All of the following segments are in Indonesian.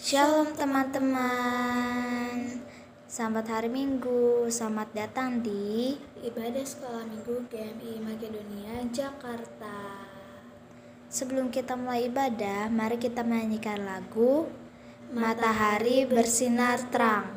Shalom teman-teman. Selamat hari Minggu. Selamat datang di Ibadah Sekolah Minggu GMI Makedonia, Jakarta. Sebelum kita mulai ibadah, mari kita menyanyikan lagu Matahari Bersinar Terang.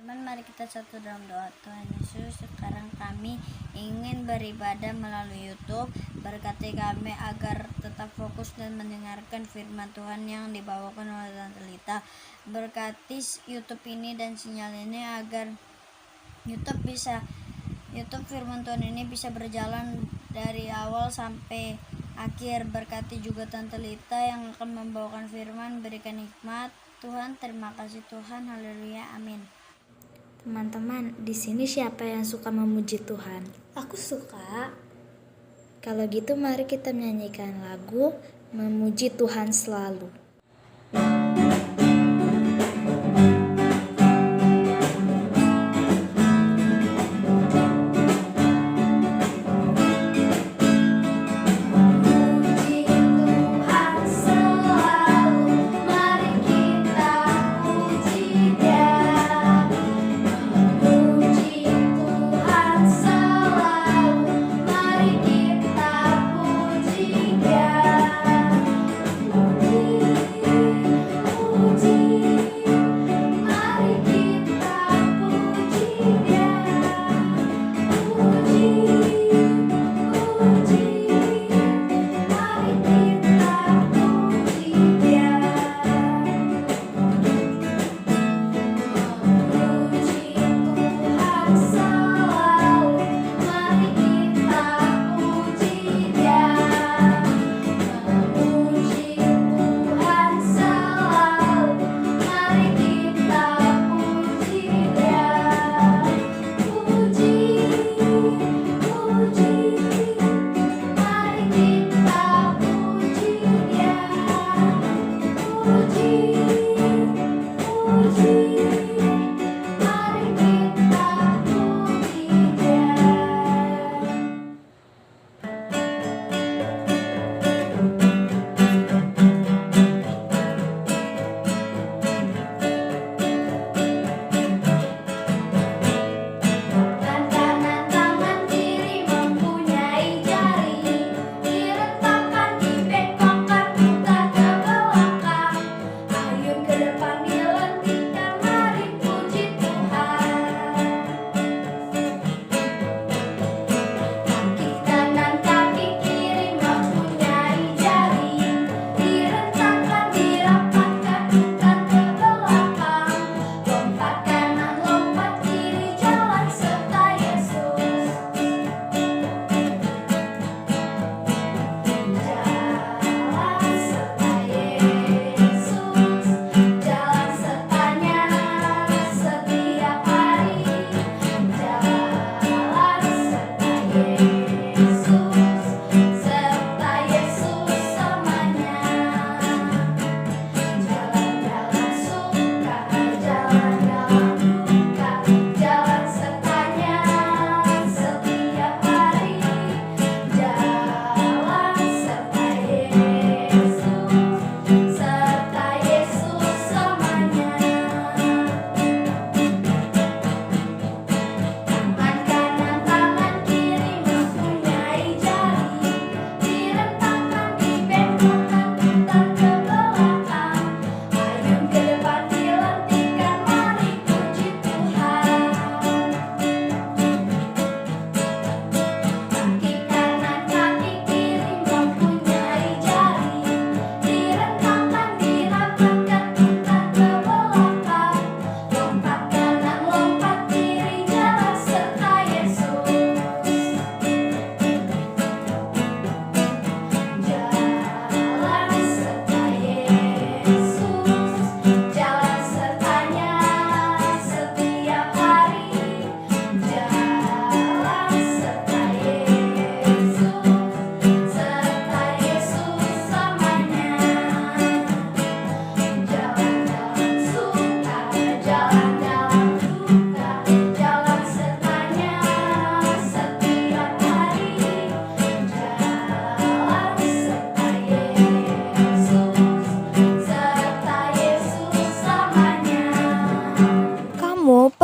Teman-teman, mari kita satu dalam doa. Tuhan Yesus, sekarang kami ingin beribadah melalui YouTube. Berkati kami agar tetap fokus dan mendengarkan firman Tuhan yang dibawakan oleh Tante Lita. Berkati YouTube ini dan sinyal ini agar YouTube firman Tuhan ini bisa berjalan dari awal sampai akhir. Berkati juga Tante Lita yang akan membawakan firman, berikan hikmat. Tuhan, terima kasih Tuhan. Haleluya, amin. Teman-teman, di sini siapa yang suka memuji Tuhan? Aku suka. Kalau gitu mari kita menyanyikan lagu Memuji Tuhan Selalu. Ayun ke depan dilentingkan, mari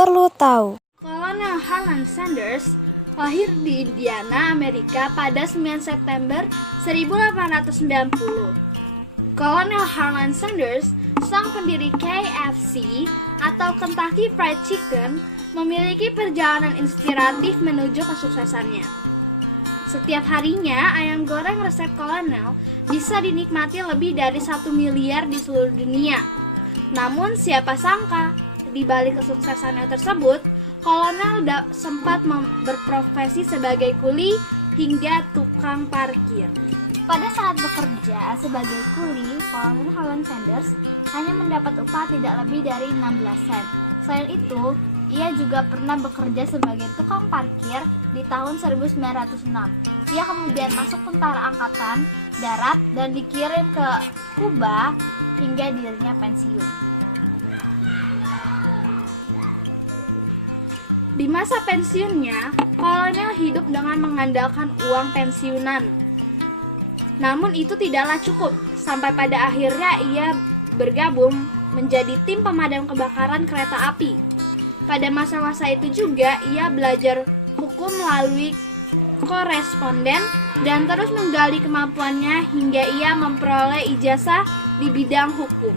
perlu tahu. Kolonel Harlan Sanders lahir di Indiana, Amerika pada 9 September 1890. Kolonel Harlan Sanders, sang pendiri KFC atau Kentucky Fried Chicken, memiliki perjalanan inspiratif menuju kesuksesannya. Setiap harinya, ayam goreng resep kolonel bisa dinikmati lebih dari 1 miliar di seluruh dunia. Namun siapa sangka, di balik kesuksesannya tersebut, kolonel sempat berprofesi sebagai kuli hingga tukang parkir. Pada saat bekerja sebagai kuli, Kolonel Harlan Sanders hanya mendapat upah tidak lebih dari 16 sen. Selain itu, ia juga pernah bekerja sebagai tukang parkir di tahun 1906. Ia kemudian masuk tentara angkatan darat dan dikirim ke Kuba hingga dirinya pensiun. Di masa pensiunnya, kolonel hidup dengan mengandalkan uang pensiunan. Namun itu tidaklah cukup, sampai pada akhirnya ia bergabung menjadi tim pemadam kebakaran kereta api. Pada masa-masa itu juga ia belajar hukum melalui koresponden dan terus menggali kemampuannya hingga ia memperoleh ijazah di bidang hukum.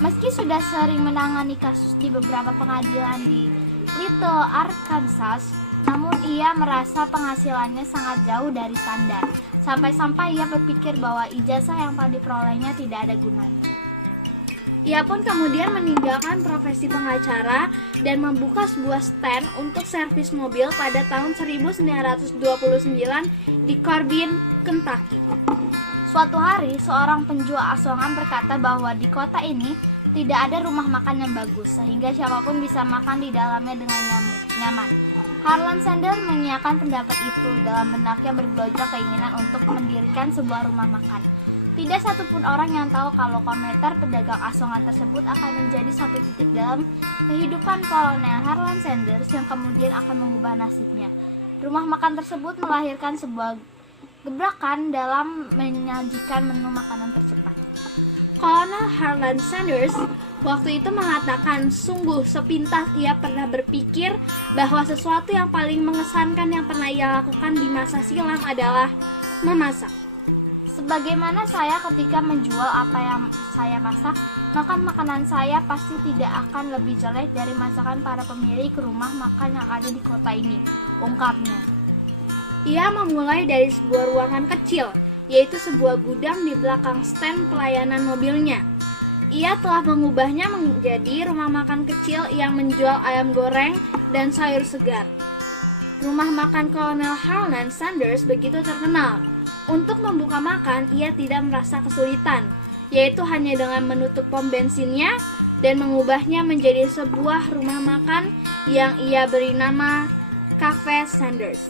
Meski sudah sering menangani kasus di beberapa pengadilan di Little Arkansas, namun ia merasa penghasilannya sangat jauh dari standar. Sampai-sampai ia berpikir bahwa ijazah yang telah diperolehnya tidak ada gunanya. Ia pun kemudian meninggalkan profesi pengacara dan membuka sebuah stand untuk servis mobil pada tahun 1929 di Corbin, Kentucky. Suatu hari, seorang penjual asongan berkata bahwa di kota ini tidak ada rumah makan yang bagus, sehingga siapapun bisa makan di dalamnya dengan nyaman. Harlan Sanders mengiyakan pendapat itu. Dalam benaknya bergejolak keinginan untuk mendirikan sebuah rumah makan. Tidak satupun orang yang tahu kalau komentar pedagang asongan tersebut akan menjadi satu titik dalam kehidupan Kolonel Harlan Sanders yang kemudian akan mengubah nasibnya. Rumah makan tersebut melahirkan sebuah gebrakan dalam menyajikan menu makanan tercepat. Kolonel Harlan Sanders waktu itu mengatakan sungguh sepintas ia pernah berpikir bahwa sesuatu yang paling mengesankan yang pernah ia lakukan di masa silam adalah memasak. Sebagaimana saya ketika menjual apa yang saya masak, maka makanan saya pasti tidak akan lebih jelek dari masakan para pemilik rumah makan yang ada di kota ini, ungkapnya. Ia memulai dari sebuah ruangan kecil, yaitu sebuah gudang di belakang stand pelayanan mobilnya. Ia telah mengubahnya menjadi rumah makan kecil yang menjual ayam goreng dan sayur segar. Rumah makan Kolonel Harlan Sanders begitu terkenal. Untuk membuka makan, ia tidak merasa kesulitan, yaitu hanya dengan menutup pom bensinnya dan mengubahnya menjadi sebuah rumah makan yang ia beri nama Cafe Sanders.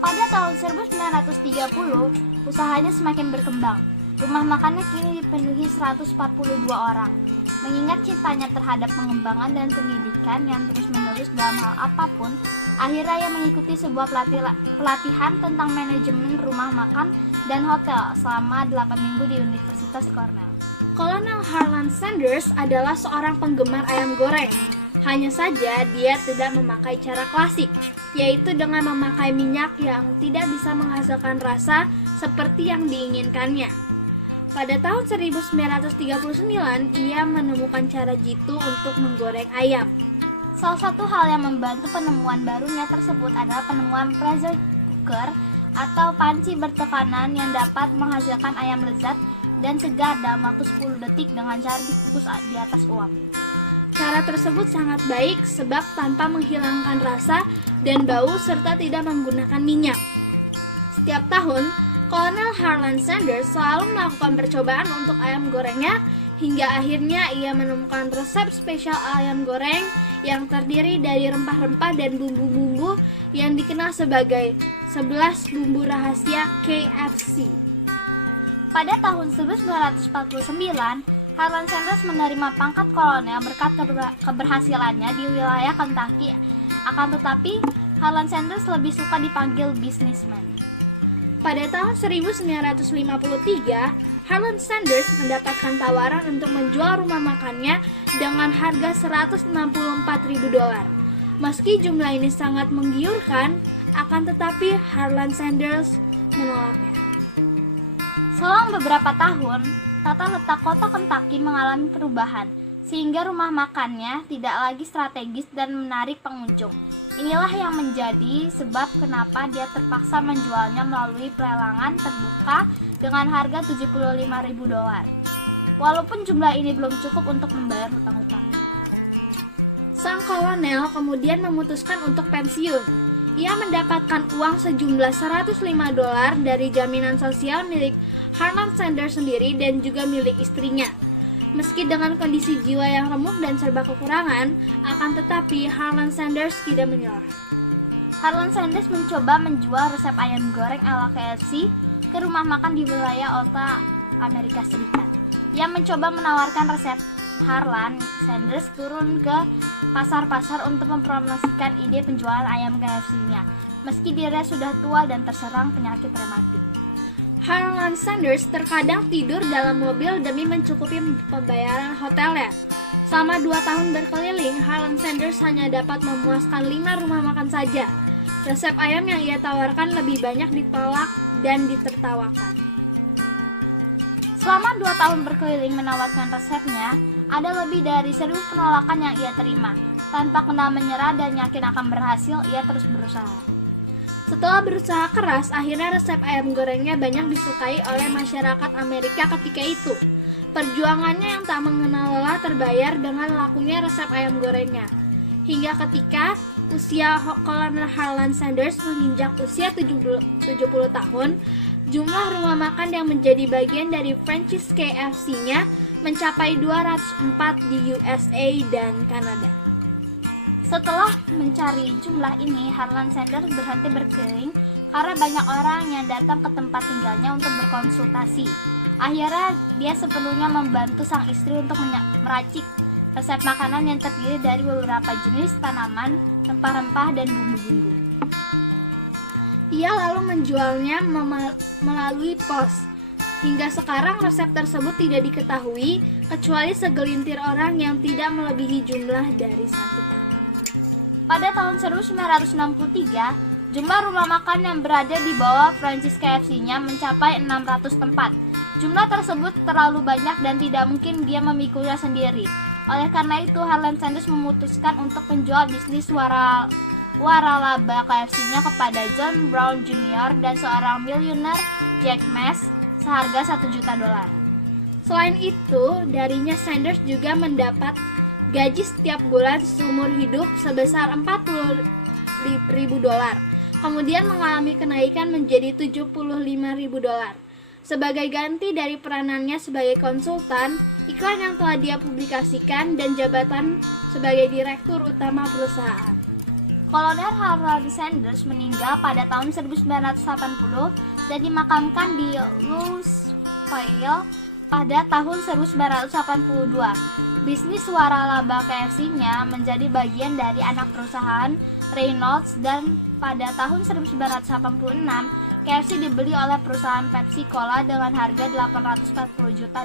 Pada tahun 1930, usahanya semakin berkembang. Rumah makannya kini dipenuhi 142 orang. Mengingat cintanya terhadap pengembangan dan pendidikan yang terus-menerus dalam hal apapun, akhirnya ia mengikuti sebuah pelatihan tentang manajemen rumah makan dan hotel selama 8 minggu di Universitas Cornell. Kolonel Harlan Sanders adalah seorang penggemar ayam goreng. Hanya saja dia tidak memakai cara klasik, yaitu dengan memakai minyak yang tidak bisa menghasilkan rasa seperti yang diinginkannya. Pada tahun 1939, ia menemukan cara jitu untuk menggoreng ayam. Salah satu hal yang membantu penemuan barunya tersebut adalah penemuan pressure cooker atau panci bertekanan yang dapat menghasilkan ayam lezat dan segar dalam waktu 10 detik dengan cara dikukus di atas uap. Cara tersebut sangat baik sebab tanpa menghilangkan rasa dan bau serta tidak menggunakan minyak. Setiap tahun, Kolonel Harlan Sanders selalu melakukan percobaan untuk ayam gorengnya hingga akhirnya ia menemukan resep spesial ayam goreng yang terdiri dari rempah-rempah dan bumbu-bumbu yang dikenal sebagai 11 bumbu rahasia KFC. Pada tahun 1949, Harlan Sanders menerima pangkat kolonel berkat keberhasilannya di wilayah Kentucky. Akan tetapi, Harlan Sanders lebih suka dipanggil businessman. Pada tahun 1953, Harlan Sanders mendapatkan tawaran untuk menjual rumah makannya dengan harga $164.000. Meski jumlah ini sangat menggiurkan, akan tetapi Harlan Sanders menolaknya. Selang beberapa tahun, tata letak kota Kentucky mengalami perubahan, sehingga rumah makannya tidak lagi strategis dan menarik pengunjung. Inilah yang menjadi sebab kenapa dia terpaksa menjualnya melalui pelelangan terbuka dengan harga $75.000. Walaupun jumlah ini belum cukup untuk membayar hutang-hutangnya. Sang kolonel kemudian memutuskan untuk pensiun. Ia mendapatkan uang sejumlah $105 dari jaminan sosial milik Harlan Sanders sendiri dan juga milik istrinya. Meski dengan kondisi jiwa yang remuk dan serba kekurangan, akan tetapi Harlan Sanders tidak menyerah. Harlan Sanders mencoba menjual resep ayam goreng ala KFC ke rumah makan di wilayah Utah, Amerika Serikat. Ia mencoba menawarkan resep Harlan Sanders turun ke pasar-pasar untuk mempromosikan ide penjualan ayam KFC-nya, meski dirinya sudah tua dan terserang penyakit rematik. Harlan Sanders terkadang tidur dalam mobil demi mencukupi pembayaran hotelnya. Selama 2 tahun berkeliling, Harlan Sanders hanya dapat memuaskan 5 rumah makan saja. Resep ayam yang ia tawarkan lebih banyak ditolak dan ditertawakan. Selama 2 tahun berkeliling menawarkan resepnya, ada lebih dari 1.000 penolakan yang ia terima. Tanpa kenal menyerah dan yakin akan berhasil, ia terus berusaha. Setelah berusaha keras, akhirnya resep ayam gorengnya banyak disukai oleh masyarakat Amerika ketika itu. Perjuangannya yang tak mengenal lelah terbayar dengan lakunya resep ayam gorengnya. Hingga ketika usia kolonel Harlan Sanders menginjak usia 70 tahun, jumlah rumah makan yang menjadi bagian dari franchise KFC-nya mencapai 204 di USA dan Kanada. Setelah mencari jumlah ini, Harlan Sanders berhenti berkeliling karena banyak orang yang datang ke tempat tinggalnya untuk berkonsultasi. Akhirnya, dia sepenuhnya membantu sang istri untuk meracik resep makanan yang terdiri dari beberapa jenis tanaman, rempah-rempah, dan bumbu-bumbu. Ia lalu menjualnya melalui pos. Hingga sekarang resep tersebut tidak diketahui kecuali segelintir orang yang tidak melebihi jumlah dari 1 tahun. Pada tahun 1963, jumlah rumah makan yang berada di bawah franchise KFC-nya mencapai 600 tempat. Jumlah tersebut terlalu banyak dan tidak mungkin dia memikulnya sendiri. Oleh karena itu, Harlan Sanders memutuskan untuk menjual bisnis waralaba KFC-nya kepada John Brown Jr. dan seorang miliuner Jack Mace seharga $1 juta. Selain itu, darinya Sanders juga mendapat gaji setiap bulan seumur hidup sebesar $40.000. Kemudian mengalami kenaikan menjadi $75.000. Sebagai ganti dari peranannya sebagai konsultan, iklan yang telah dia publikasikan, dan jabatan sebagai direktur utama perusahaan. Kolonel Harlan Sanders meninggal pada tahun 1980 dan dimakamkan di Louisville pada tahun 1982. Bisnis waralaba KFC-nya menjadi bagian dari anak perusahaan Reynolds, dan pada tahun 1986 KFC dibeli oleh perusahaan Pepsi Cola dengan harga $840 juta.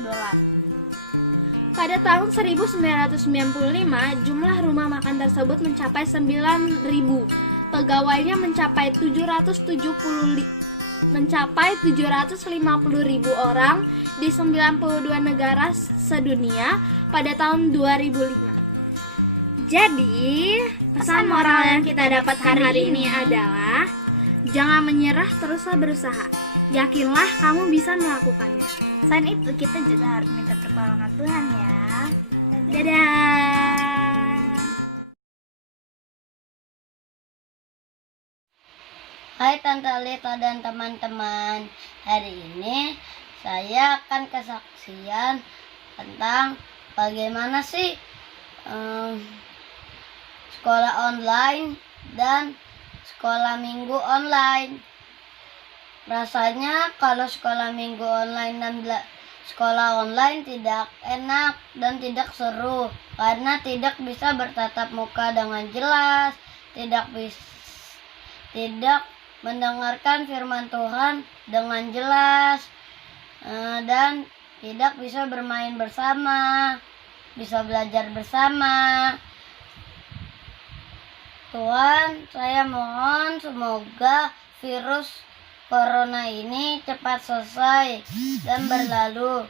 Pada tahun 1995, jumlah rumah makan tersebut mencapai 9.000. Pegawainya mencapai 750.000 orang di 92 negara sedunia pada tahun 2005. Jadi, pesan moral yang kita dapatkan hari ini adalah jangan menyerah, teruslah berusaha. Yakinlah kamu bisa melakukannya. Selain itu, kita juga harus minta pertolongan Tuhan ya. Dadah. Hai Tante Lita dan teman-teman. Hari ini saya akan kesaksian tentang bagaimana sih sekolah online dan sekolah minggu online. Rasanya kalau sekolah minggu online dan sekolah online tidak enak dan tidak seru karena tidak bisa bertatap muka dengan jelas, tidak mendengarkan firman Tuhan dengan jelas. dan tidak bisa bermain bersama, bisa belajar bersama. Tuhan, saya mohon semoga virus corona ini cepat selesai dan berlalu.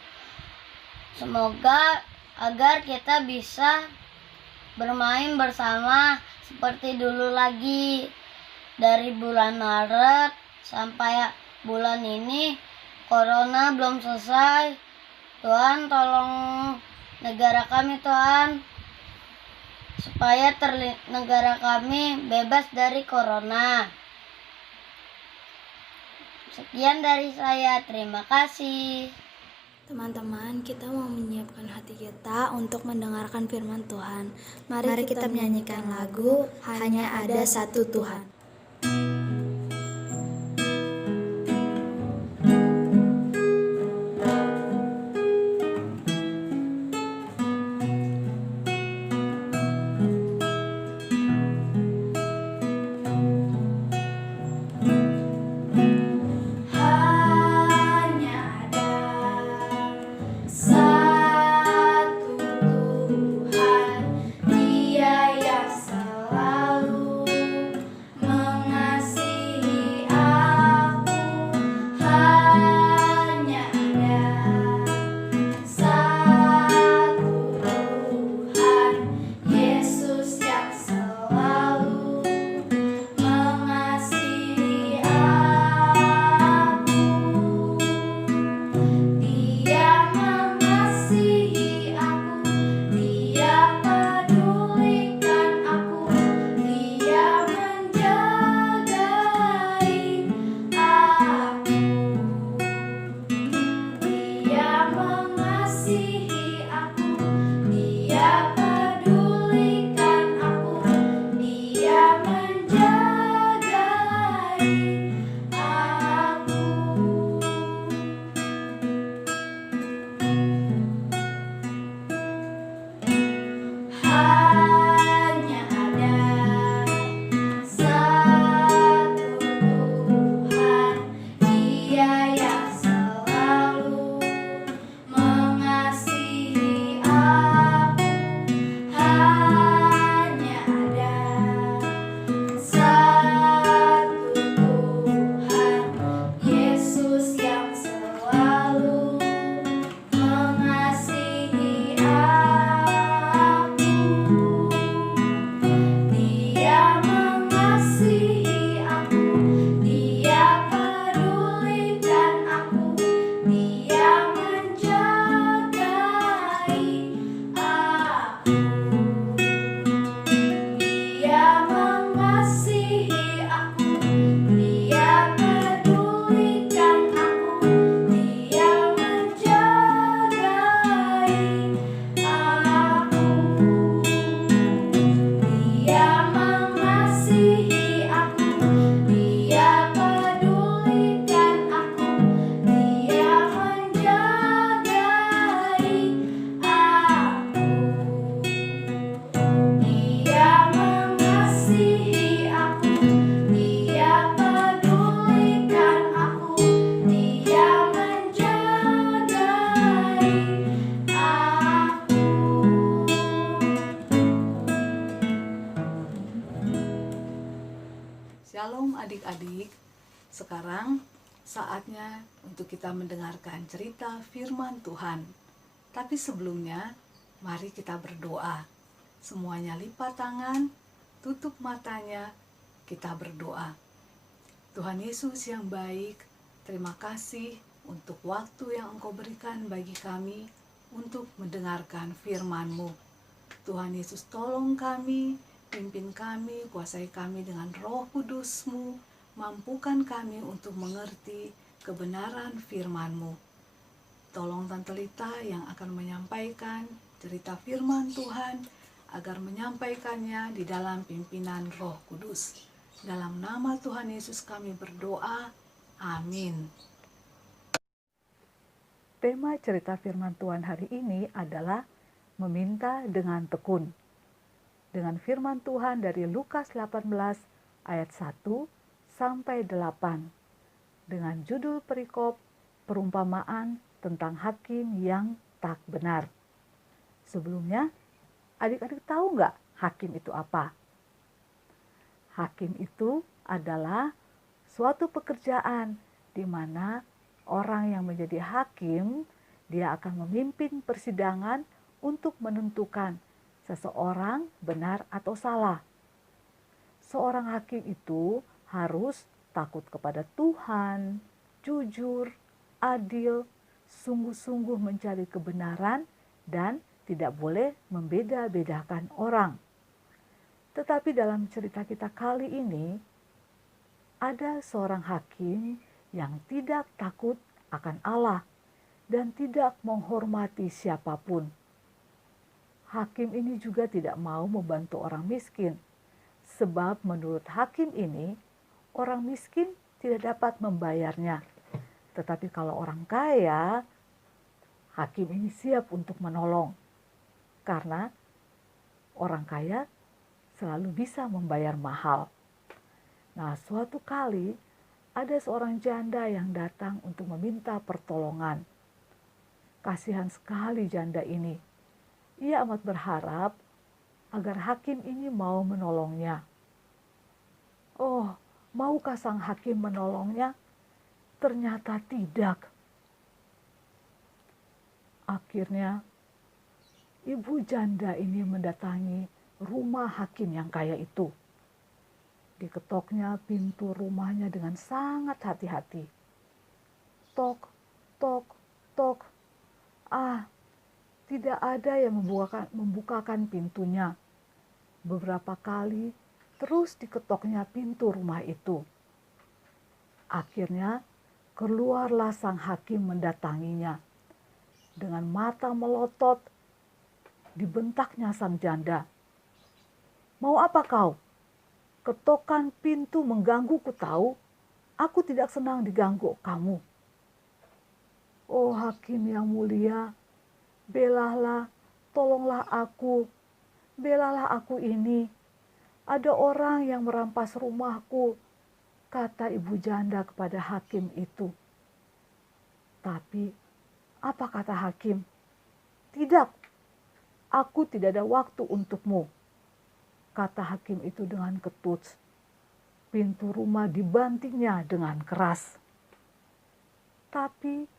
Semoga agar kita bisa bermain bersama seperti dulu lagi. Dari bulan Maret sampai bulan ini corona belum selesai. Tuhan, tolong negara kami, Tuhan, supaya negara kami bebas dari corona. Sekian dari saya, terima kasih. Teman-teman, kita mau menyiapkan hati kita untuk mendengarkan firman Tuhan. Mari kita menyanyikan lagu Hanya Ada Satu Tuhan. Shalom adik-adik, sekarang saatnya untuk kita mendengarkan cerita firman Tuhan. Tapi sebelumnya, mari kita berdoa. Semuanya lipat tangan, tutup matanya, kita berdoa. Tuhan Yesus yang baik, terima kasih untuk waktu yang Engkau berikan bagi kami untuk mendengarkan firman-Mu. Tuhan Yesus, tolong kami, pimpin kami, kuasai kami dengan Roh Kudus-Mu, mampukan kami untuk mengerti kebenaran firman-Mu. Tolong Tante Lita yang akan menyampaikan cerita firman Tuhan, agar menyampaikannya di dalam pimpinan Roh Kudus. Dalam nama Tuhan Yesus kami berdoa, amin. Tema cerita firman Tuhan hari ini adalah meminta dengan tekun. Dengan firman Tuhan dari Lukas 18 ayat 1 sampai 8 dengan judul perikop perumpamaan tentang hakim yang tak benar. Sebelumnya, adik-adik tahu nggak hakim itu apa? Hakim itu adalah suatu pekerjaan di mana orang yang menjadi hakim, dia akan memimpin persidangan untuk menentukan seseorang benar atau salah. Seorang hakim itu harus takut kepada Tuhan, jujur, adil, sungguh-sungguh mencari kebenaran, dan tidak boleh membeda-bedakan orang. Tetapi dalam cerita kita kali ini, ada seorang hakim yang tidak takut akan Allah dan tidak menghormati siapapun. Hakim ini juga tidak mau membantu orang miskin, sebab menurut hakim ini, orang miskin tidak dapat membayarnya. Tetapi kalau orang kaya, hakim ini siap untuk menolong, karena orang kaya selalu bisa membayar mahal. Nah, suatu kali ada seorang janda yang datang untuk meminta pertolongan. Kasihan sekali janda ini. Ia amat berharap agar hakim ini mau menolongnya. Oh, maukah sang hakim menolongnya? Ternyata tidak. Akhirnya, ibu janda ini mendatangi rumah hakim yang kaya itu. Diketoknya pintu rumahnya dengan sangat hati-hati. Tok, tok, tok. Tidak ada yang membukakan pintunya. Beberapa kali terus diketoknya pintu rumah itu. Akhirnya keluarlah sang hakim mendatanginya. Dengan mata melotot, dibentaknya sang janda. Mau apa kau? Ketokan pintu menggangguku tahu. Aku tidak senang diganggu kamu. Oh hakim yang mulia, belalah, tolonglah aku. Belalah aku ini. Ada orang yang merampas rumahku, kata ibu janda kepada hakim itu. Tapi apa kata hakim? Tidak, aku tidak ada waktu untukmu, kata hakim itu dengan ketus. Pintu rumah dibantingnya dengan keras. Tapi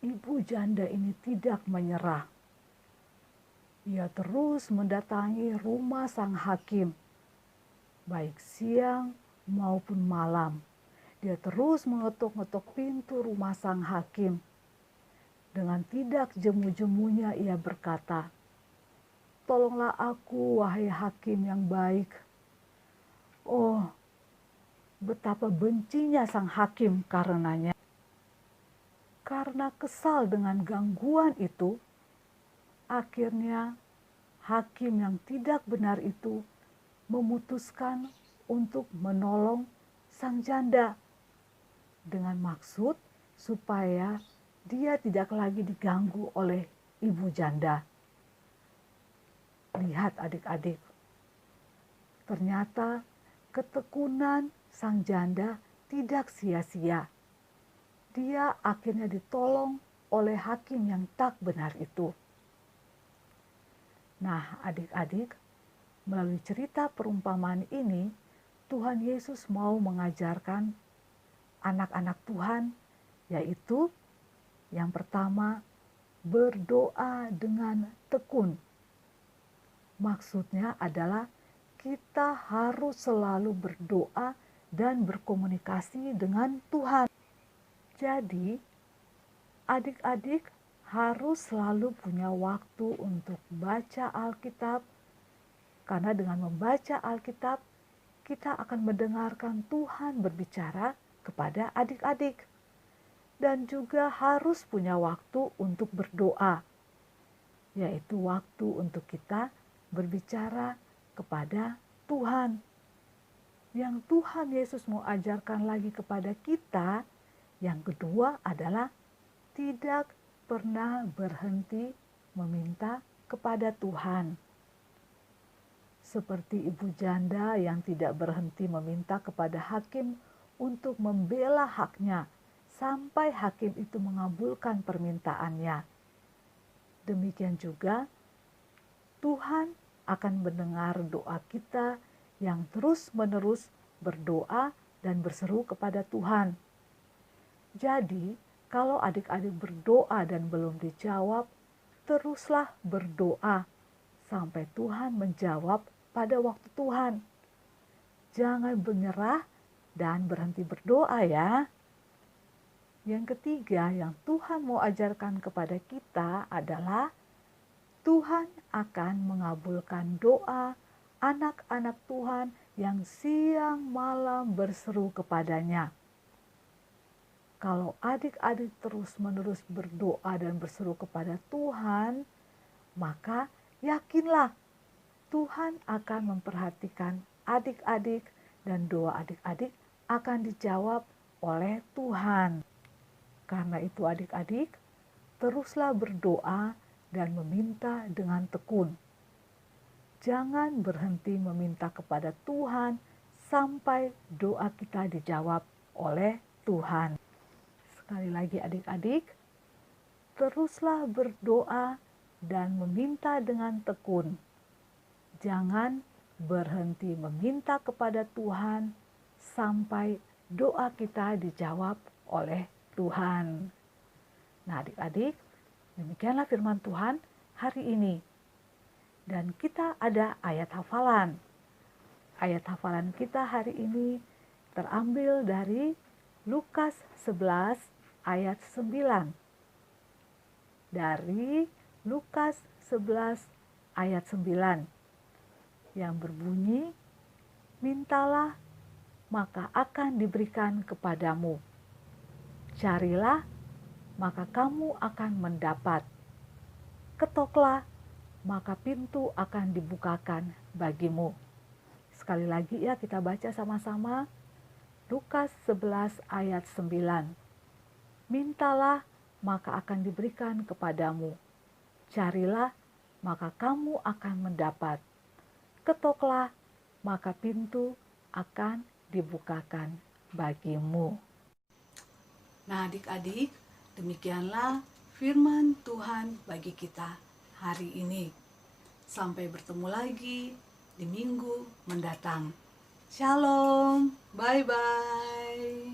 ibu janda ini tidak menyerah. Ia terus mendatangi rumah sang hakim, baik siang maupun malam. Dia terus mengetuk-ngetuk pintu rumah sang hakim. Dengan tidak jemu-jemunya ia berkata, "Tolonglah aku, wahai hakim yang baik." Oh, betapa bencinya sang hakim karenanya. Karena kesal dengan gangguan itu, akhirnya hakim yang tidak benar itu memutuskan untuk menolong sang janda dengan maksud supaya dia tidak lagi diganggu oleh ibu janda. Lihat adik-adik, ternyata ketekunan sang janda tidak sia-sia. Dia akhirnya ditolong oleh hakim yang tak benar itu. Nah, adik-adik, melalui cerita perumpamaan ini, Tuhan Yesus mau mengajarkan anak-anak Tuhan, yaitu yang pertama, berdoa dengan tekun. Maksudnya adalah kita harus selalu berdoa dan berkomunikasi dengan Tuhan. Jadi, adik-adik harus selalu punya waktu untuk baca Alkitab, karena dengan membaca Alkitab, kita akan mendengarkan Tuhan berbicara kepada adik-adik. Dan juga harus punya waktu untuk berdoa, yaitu waktu untuk kita berbicara kepada Tuhan. Yang Tuhan Yesus mau ajarkan lagi kepada kita, yang kedua adalah tidak pernah berhenti meminta kepada Tuhan. Seperti ibu janda yang tidak berhenti meminta kepada hakim untuk membela haknya sampai hakim itu mengabulkan permintaannya. Demikian juga Tuhan akan mendengar doa kita yang terus-menerus berdoa dan berseru kepada Tuhan. Jadi, kalau adik-adik berdoa dan belum dijawab, teruslah berdoa sampai Tuhan menjawab pada waktu Tuhan. Jangan menyerah dan berhenti berdoa ya. Yang ketiga yang Tuhan mau ajarkan kepada kita adalah Tuhan akan mengabulkan doa anak-anak Tuhan yang siang malam berseru kepadanya. Kalau adik-adik terus-menerus berdoa dan berseru kepada Tuhan, maka yakinlah Tuhan akan memperhatikan adik-adik dan doa adik-adik akan dijawab oleh Tuhan. Karena itu adik-adik, teruslah berdoa dan meminta dengan tekun. Jangan berhenti meminta kepada Tuhan sampai doa kita dijawab oleh Tuhan. Sekali lagi adik-adik, teruslah berdoa dan meminta dengan tekun. Jangan berhenti meminta kepada Tuhan sampai doa kita dijawab oleh Tuhan. Nah adik-adik, demikianlah firman Tuhan hari ini. Dan kita ada ayat hafalan. Ayat hafalan kita hari ini terambil dari Lukas 11 ayat 9. Dari Lukas 11 ayat 9 yang berbunyi, mintalah maka akan diberikan kepadamu. Carilah, maka kamu akan mendapat. Ketoklah, maka pintu akan dibukakan bagimu. Sekali lagi ya kita baca sama-sama. Lukas 11 ayat 9. Mintalah, maka akan diberikan kepadamu. Carilah, maka kamu akan mendapat. Ketoklah, maka pintu akan dibukakan bagimu. Nah adik-adik, demikianlah firman Tuhan bagi kita hari ini. Sampai bertemu lagi di minggu mendatang. Shalom, bye-bye.